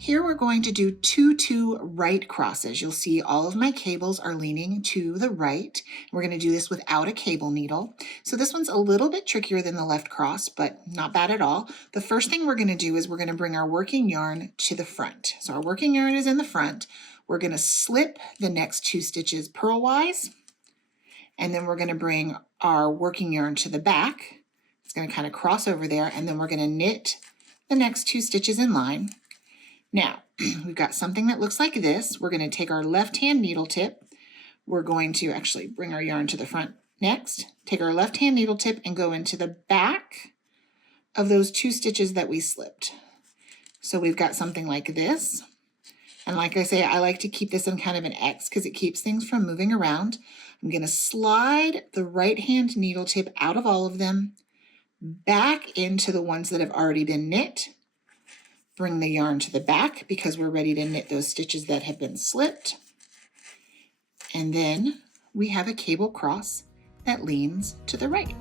Here we're going to do two right crosses. You'll see all of my cables are leaning to the right. We're going to do this without a cable needle. So this one's a little bit trickier than the left cross, but not bad at all. The first thing we're going to do is we're going to bring our working yarn to the front. So our working yarn is in the front. We're going to slip the next 2 stitches purlwise, and then we're going to bring our working yarn to the back. It's going to kind of cross over there, and then we're going to knit the next 2 stitches in line. Now, we've got something that looks like this. We're going to take our left-hand needle tip. We're going to actually bring our yarn to the front next. Take our left-hand needle tip and go into the back of those 2 stitches that we slipped. So we've got something like this. And like I say, I like to keep this in kind of an X because it keeps things from moving around. I'm going to slide the right-hand needle tip out of all of them, back into the ones that have already been knit. Bring the yarn to the back because we're ready to knit those stitches that have been slipped. And then we have a cable cross that leans to the right.